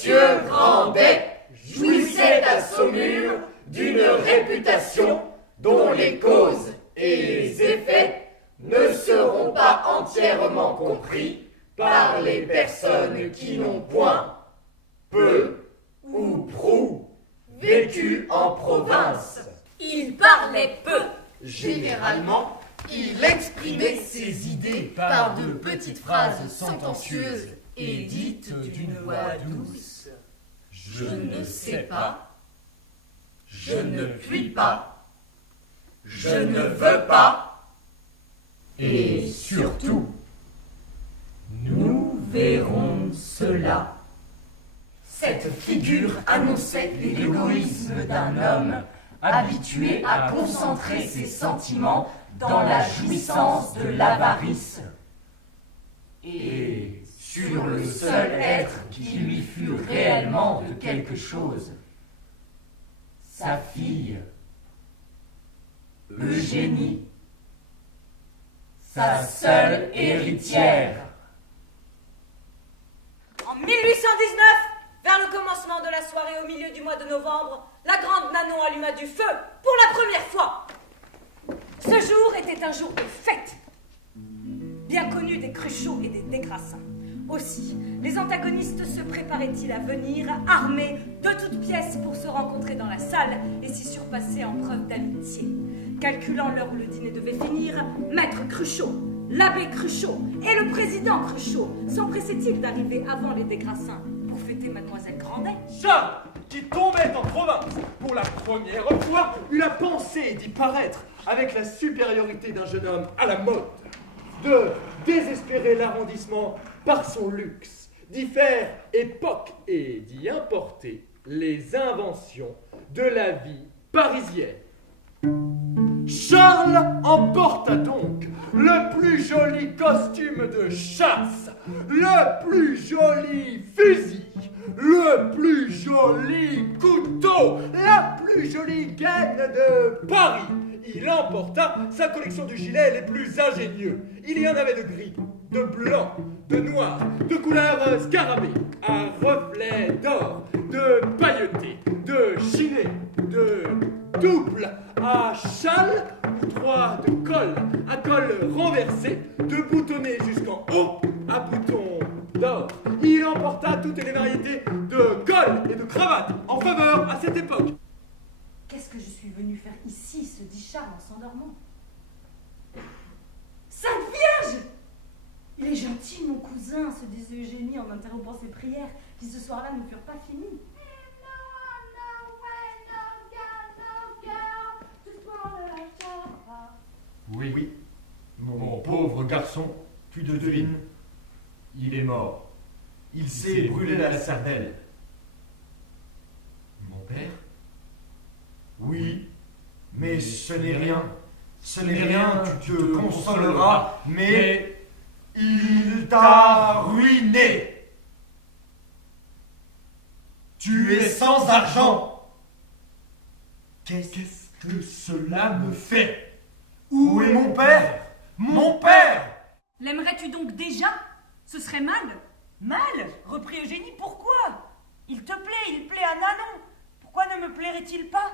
Monsieur Grandet jouissait à Saumur d'une réputation dont les causes et les effets ne seront pas entièrement compris par les personnes qui n'ont point, peu ou prou, vécu en province. Il parlait peu. Généralement, il exprimait ses idées par de petites phrases sentencieuses et dites d'une voix douce. Je ne sais pas, je ne puis pas, je ne veux pas, et surtout, nous verrons cela. Cette figure annonçait l'égoïsme d'un homme habitué à concentrer ses sentiments dans la jouissance de l'avarice. Et sur le seul être qui lui fut réellement de quelque chose, sa fille, Eugénie, sa seule héritière. En 1819, vers le commencement de la soirée au milieu du mois de novembre, la grande Nanon alluma du feu pour la première fois. Ce jour était un jour de fête, bien connu des Cruchot et des Desgrassins. Aussi, les antagonistes se préparaient-ils à venir, armés de toutes pièces pour se rencontrer dans la salle et s'y surpasser en preuve d'amitié. Calculant l'heure où le dîner devait finir, Maître Cruchot, l'abbé Cruchot et le président Cruchot s'empressaient-ils d'arriver avant les Desgrassins pour fêter Mademoiselle Grandet? Charles, qui tombait en province, pour la première fois, eut la pensée d'y paraître avec la supériorité d'un jeune homme à la mode, de désespérer l'arrondissement par son luxe, d'y faire époque et d'y importer les inventions de la vie parisienne. Charles emporta donc le plus joli costume de chasse, le plus joli fusil, le plus joli couteau, la plus jolie gaine de Paris. Il emporta sa collection de gilets les plus ingénieux. Il y en avait de gris, de blanc, de noir, de couleur scarabée, à reflets d'or, de pailletés, de gilet, de double, à châle ou trois de col, à col renversé, de boutonné jusqu'en haut, à boutons d'or. Il emporta toutes les variétés de col et de cravate en faveur à cette époque. Qu'est-ce que je suis venu faire ici, se dit Charles en s'endormant. Sainte Vierge! Il est gentil, mon cousin, se disait Eugénie en interrompant ses prières, qui ce soir-là ne furent pas finies. Oui, mon pauvre garçon, tu devines, il est mort. Il s'est brûlé la cervelle. Mon père? Oui, mais ce n'est rien. Ce n'est rien, tu te consoleras, mais il t'a ruiné. Tu es sans argent. Qu'est-ce que cela me fait? Où est mon père? Mon père! L'aimerais-tu donc déjà? Ce serait mal. Mal? Reprit Eugénie, pourquoi? Il te plaît, il plaît à Nanon. Pourquoi ne me plairait-il pas?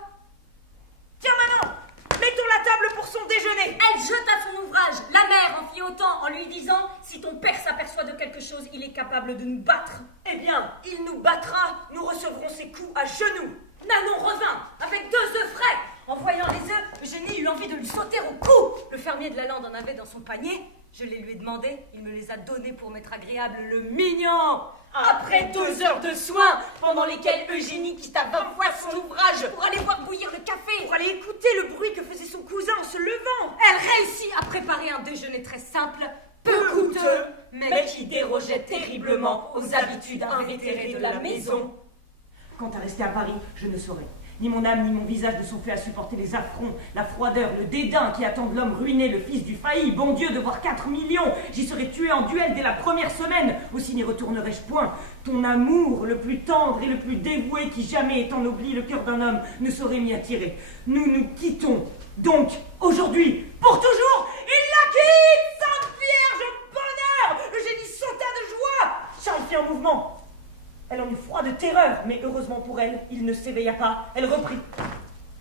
Tiens, maman, mettons la table pour son déjeuner. Elle jeta son ouvrage. La mère en fit autant en lui disant: si ton père s'aperçoit de quelque chose, il est capable de nous battre. Eh bien, il nous battra, nous recevrons ses coups à genoux. Nanon revint avec 2 œufs frais. En voyant les œufs, Eugénie eut envie de lui sauter au cou. Le fermier de la lande en avait dans son panier. Je les lui ai demandés, il me les a donnés pour m'être agréable, le mignon. Après 2 heures de soins, pendant lesquelles Eugénie quitta 20 fois son ouvrage pour aller voir bouillir le café, pour aller écouter le bruit que faisait son cousin en se levant, elle réussit à préparer un déjeuner très simple, peu coûteux, mais qui dérogeait terriblement aux habitudes invétérées de la maison. Quant à rester à Paris, je ne saurais. Ni mon âme, ni mon visage ne sont faits à supporter les affronts, la froideur, le dédain qui attendent l'homme ruiné, le fils du failli. Bon Dieu, de voir 4 millions, j'y serais tué en duel dès la première semaine. Aussi n'y retournerai-je point. Ton amour, le plus tendre et le plus dévoué qui jamais ait ennobli le cœur d'un homme, ne saurait m'y attirer. Nous nous quittons. Donc, aujourd'hui, pour toujours, il la quitte, Sainte Vierge, bonheur! Eugénie sauta de joie. Charles fit un mouvement. Elle en eut froid de terreur, mais heureusement pour elle, il ne s'éveilla pas. Elle reprit.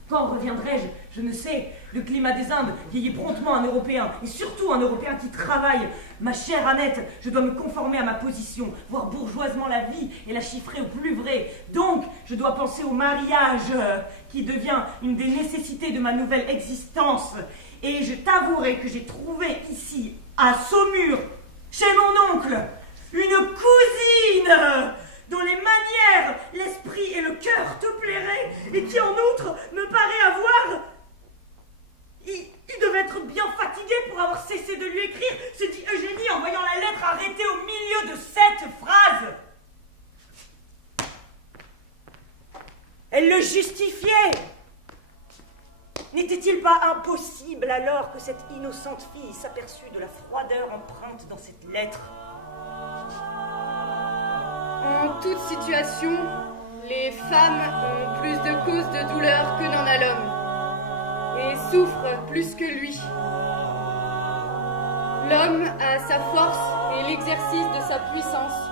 Quand reviendrai-je? Je ne sais. Le climat des Indes vieillit promptement un Européen, et surtout un Européen qui travaille. Ma chère Annette, je dois me conformer à ma position, voir bourgeoisement la vie et la chiffrer au plus vrai. Donc, je dois penser au mariage, qui devient une des nécessités de ma nouvelle existence. Et je t'avouerai que j'ai trouvé ici, à Saumur, chez mon oncle, une cousine dont les manières, l'esprit et le cœur te plairaient, et qui en outre me paraît avoir... Il devait être bien fatigué pour avoir cessé de lui écrire, se dit Eugénie en voyant la lettre arrêtée au milieu de cette phrase. Elle le justifiait. N'était-il pas impossible alors que cette innocente fille s'aperçût de la froideur empreinte dans cette lettre? En toute situation, les femmes ont plus de causes de douleur que n'en a l'homme, et souffrent plus que lui. L'homme a sa force et l'exercice de sa puissance.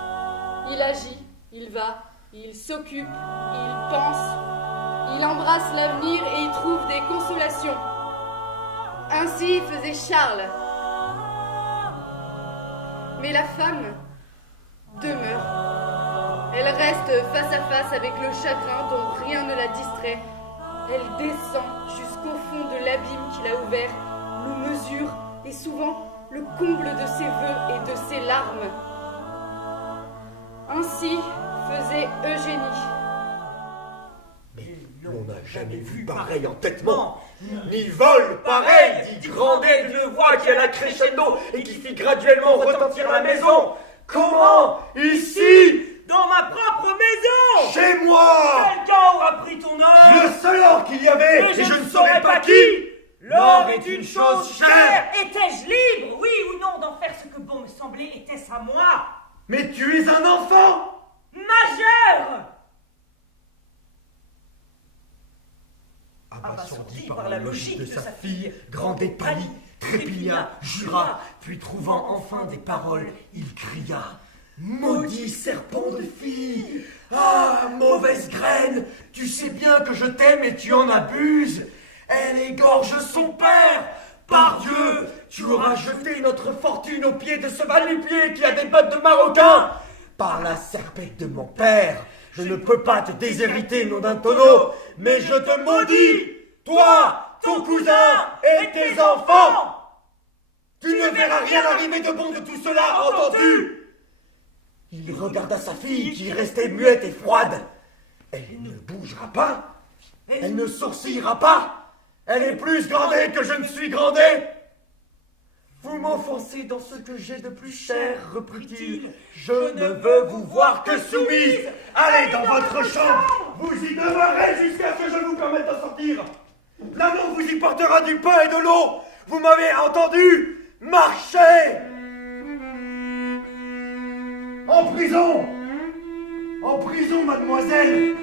Il agit, il va, il s'occupe, il pense, il embrasse l'avenir et y trouve des consolations. Ainsi faisait Charles. Mais la femme demeure. Elle reste face à face avec le chagrin dont rien ne la distrait. Elle descend jusqu'au fond de l'abîme qu'il a ouvert, le mesure et souvent le comble de ses vœux et de ses larmes. Ainsi faisait Eugénie. Mais on n'a jamais vu pareil entêtement, ni vol pareil, dit Grandet d'une voix qui alla crescendo et qui fit graduellement retentir la maison. Comment? Ici? Dans ma propre maison! Chez moi! Quelqu'un aura pris ton or! Le seul or qu'il y avait, et je ne saurais pas qui! L'or est une chose chère! Étais-je libre, oui ou non, d'en faire ce que bon me semblait? Était-ce à moi? Mais tu es un enfant! Majeur! Abasourdi par la logique de sa fille, Grandet pâlit, trépigna, jura, puis trouvant enfin des paroles, il cria: maudit serpent de fille! Ah, mauvaise graine! Tu sais bien que je t'aime et tu en abuses! Elle égorge son père! Pardieu, tu auras jeté notre fortune aux pieds de ce va-nu-pied qui a des bottes de marocain! Par la serpette de mon père, je ne peux pas te déshériter, nom d'un tonneau, mais je te maudis! Toi, ton cousin et tes enfants! Tu ne verras rien arriver de bon de tout cela, entends-tu? Il regarda sa fille qui restait muette et froide. Elle ne bougera pas. Elle ne sourcillera pas. Elle est plus Grandet que je ne suis Grandet. Vous m'offensez dans ce que j'ai de plus cher, reprit-il. Je ne veux vous voir que soumise. Allez dans votre chambre. Vous y demeurez jusqu'à ce que je vous permette de sortir. L'amour vous y portera du pain et de l'eau. Vous m'avez entendu? Marchez! En prison! En prison, mademoiselle!